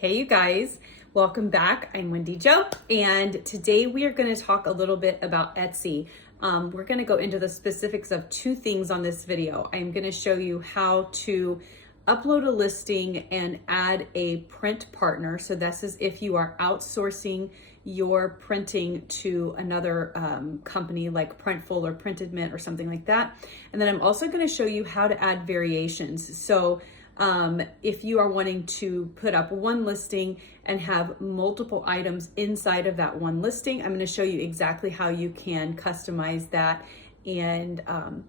Hey you guys, welcome back. I'm Wendy Jo, and today we are going to talk a little bit about Etsy. We're going to go into the specifics of two things on this video. I'm going to show you how to upload a listing and add a print partner. So this is if you are outsourcing your printing to another company like Printful or Printed Mint or something like that. And then I'm also going to show you how to add variations. So if you are wanting to put up one listing and have multiple items inside of that one listing, I'm going to show you exactly how you can customize that. And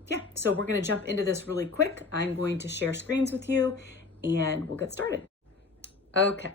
yeah, so we're going to jump into this really quick. I'm going to share screens with you and we'll get started. Okay,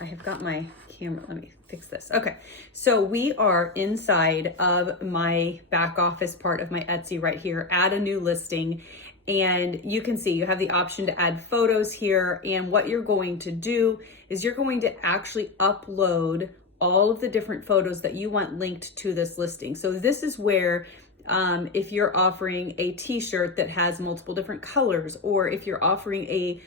I have got my camera. Let me fix this. Okay, so we are inside of my back office part of my Etsy right here. Add a new listing. And you can see you have the option to add photos here. And what you're going to do is you're going to actually upload all of the different photos that you want linked to this listing. So this is where if you're offering a t-shirt that has multiple different colors, or if you're offering a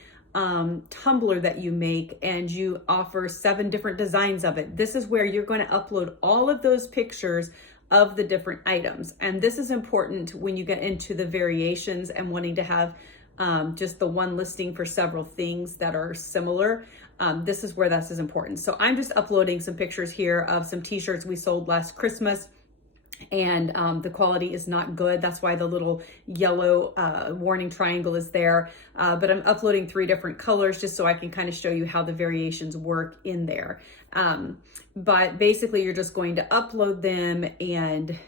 tumbler that you make and you offer 7 different designs of it, this is where you're going to upload all of those pictures of the different items. And this is important when you get into the variations and wanting to have just the one listing for several things that are similar. This is where this is important. So I'm just uploading some pictures here of some t-shirts we sold last Christmas, and the quality is not good. That's why the little yellow warning triangle is there. But I'm uploading 3 different colors just so I can kind of show you how the variations work in there. But basically you're just going to upload them, and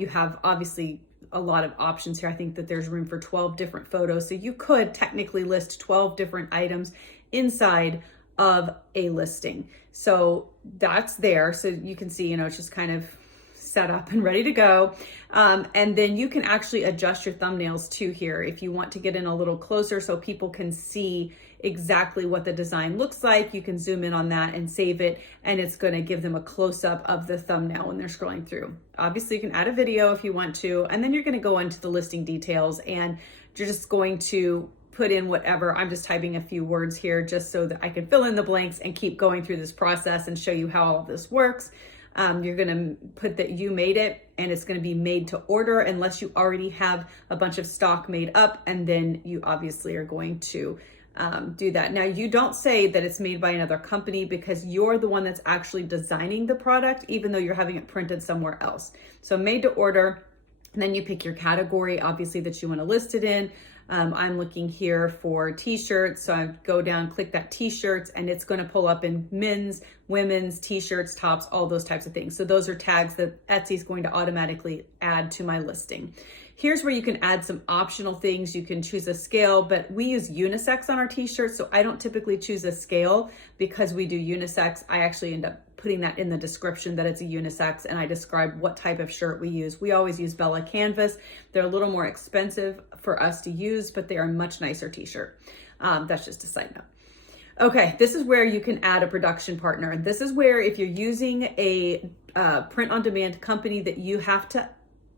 you have obviously a lot of options here. I think that there's room for 12 different photos. So you could technically list 12 different items inside of a listing. So that's there. So you can see, it's just kind of set up and ready to go. And then you can actually adjust your thumbnails too here if you want to get in a little closer so people can see exactly what the design looks like. You can zoom in on that and save it, and it's going to give them a close-up of the thumbnail when they're scrolling through. Obviously you can add a video if you want to, and then you're going to go into the listing details and you're just going to put in whatever. I'm just typing a few words here just so that I can fill in the blanks and keep going through this process and show you how all of this works. You're going to put that you made it, and it's going to be made to order unless you already have a bunch of stock made up, and then you obviously are going to do that. Now, you don't say that it's made by another company because you're the one that's actually designing the product, even though you're having it printed somewhere else. So made to order, and then you pick your category, obviously, that you want to list it in. I'm looking here for t-shirts. So I go down, click that t-shirts, and it's going to pull up in men's, women's, t-shirts, tops, all those types of things. So those are tags that Etsy is going to automatically add to my listing. Here's where you can add some optional things. You can choose a scale, but we use unisex on our t-shirts. So I don't typically choose a scale because we do unisex. I actually end up putting that in the description that it's a unisex, and I describe what type of shirt we use. We always use Bella Canvas. They're a little more expensive for us to use, but they are a much nicer t-shirt. That's just a side note. Okay, this is where you can add a production partner. This is where if you're using a print-on-demand company that you have to,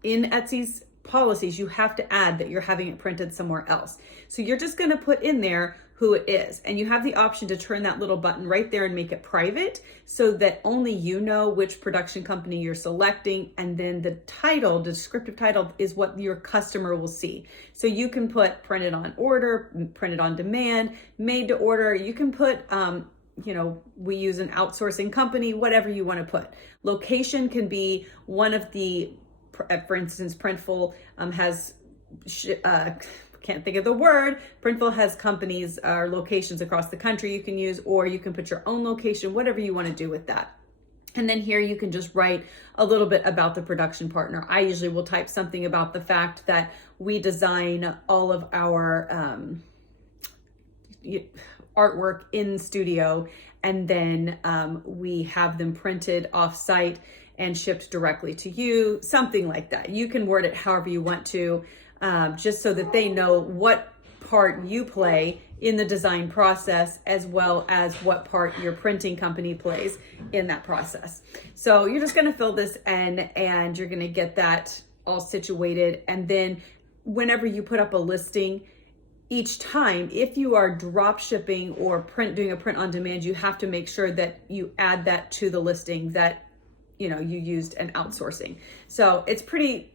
in Etsy's policies, you have to add that you're having it printed somewhere else. So you're just going to put in there who it is, and you have the option to turn that little button right there and make it private so that only you know which production company you're selecting, and then the title, the descriptive title, is what your customer will see. So you can put printed on order, printed on demand, made to order. You can put we use an outsourcing company, whatever you want to put. Location can be one of the, for instance, Printful has, can't think of the word, Printful has companies or locations across the country you can use, or you can put your own location, whatever you want to do with that. And then here you can just write a little bit about the production partner. I usually will type something about the fact that we design all of our artwork in studio, and then we have them printed off-site and shipped directly to you, something like that. You can word it however you want to, just so that they know what part you play in the design process, as well as what part your printing company plays in that process. So you're just gonna fill this in, and you're gonna get that all situated. And then whenever you put up a listing, each time, if you are drop shipping or doing a print on demand, you have to make sure that you add that to the listing that, you used an outsourcing. So it's pretty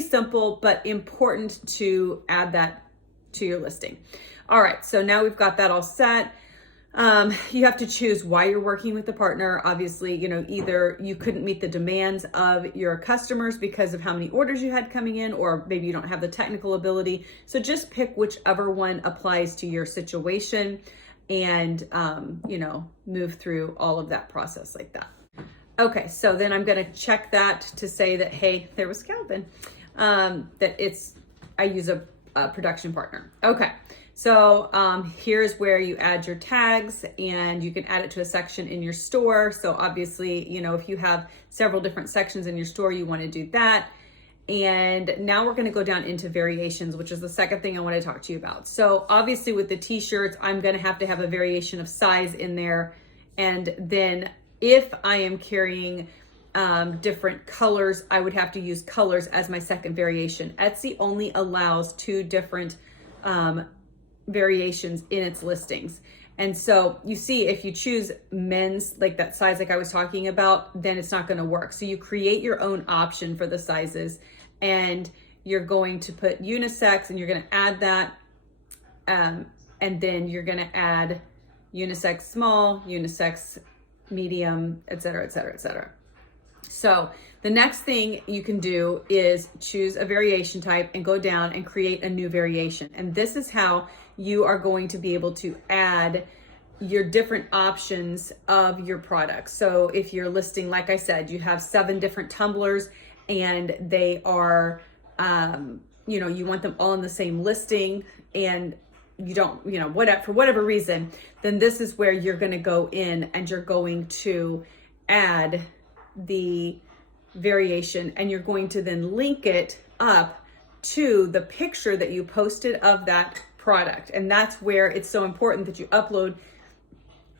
simple, but important to add that to your listing. All right, so now we've got that all set. You have to choose why you're working with the partner. Obviously, either you couldn't meet the demands of your customers because of how many orders you had coming in, or maybe you don't have the technical ability. So just pick whichever one applies to your situation and, move through all of that process like that. Okay, so then I'm gonna check that to say that, hey, there was scalping, I use a production partner. Okay. So here's where you add your tags, and you can add it to a section in your store. So obviously, if you have several different sections in your store, you want to do that. And now we're going to go down into variations, which is the second thing I want to talk to you about. So obviously with the t-shirts, I'm going to have a variation of size in there. And then if I am carrying different colors, I would have to use colors as my second variation. Etsy only allows 2 different variations in its listings. And so you see, if you choose men's, like that size, like I was talking about, then it's not going to work. So you create your own option for the sizes, and you're going to put unisex, and you're going to add that. And then you're going to add unisex small, unisex medium, et cetera, et cetera, et cetera. So the next thing you can do is choose a variation type and go down and create a new variation. And this is how you are going to be able to add your different options of your products. So if you're listing, like I said, you have 7 different tumblers, and they are, you want them all in the same listing, and you don't, for whatever reason, then this is where you're going to go in and you're going to add the variation, and you're going to then link it up to the picture that you posted of that product. And that's where it's so important that you upload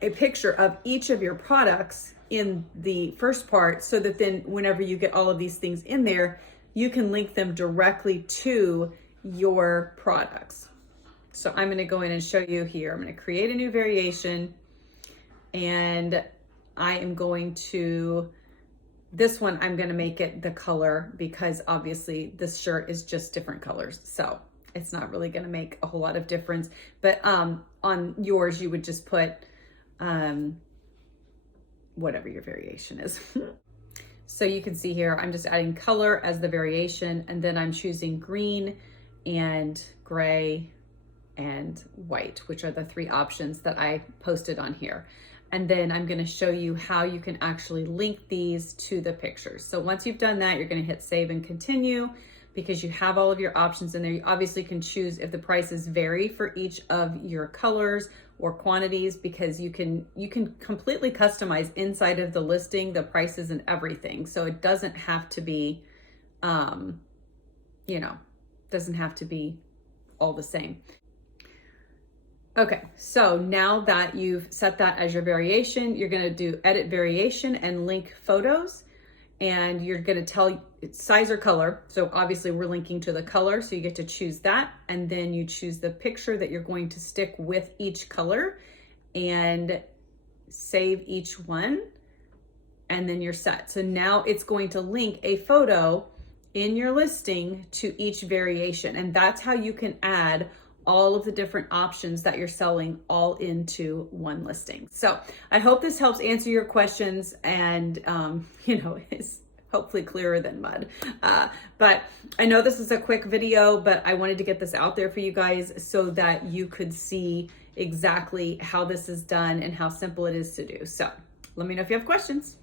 a picture of each of your products in the first part, so that then whenever you get all of these things in there, you can link them directly to your products. So I'm going to go in and show you here. I'm going to create a new variation, and I am going to, this one, I'm going to make it the color, because obviously this shirt is just different colors. So it's not really going to make a whole lot of difference. But on yours, you would just put whatever your variation is. So you can see here, I'm just adding color as the variation, and then I'm choosing green and gray and white, which are the 3 options that I posted on here. And then I'm going to show you how you can actually link these to the pictures. So once you've done that, you're going to hit save and continue, because you have all of your options in there. You obviously can choose if the prices vary for each of your colors or quantities, because you can completely customize inside of the listing the prices and everything. So it doesn't have to be, doesn't have to be all the same. Okay, so now that you've set that as your variation, you're going to do edit variation and link photos, and you're going to tell size or color. So obviously we're linking to the color, so you get to choose that, and then you choose the picture that you're going to stick with each color, and save each one, and then you're set. So now it's going to link a photo in your listing to each variation, and that's how you can add all of the different options that you're selling all into one listing. So I hope this helps answer your questions, and is hopefully clearer than mud. But I know this is a quick video, but I wanted to get this out there for you guys so that you could see exactly how this is done and how simple it is to do. So let me know if you have questions.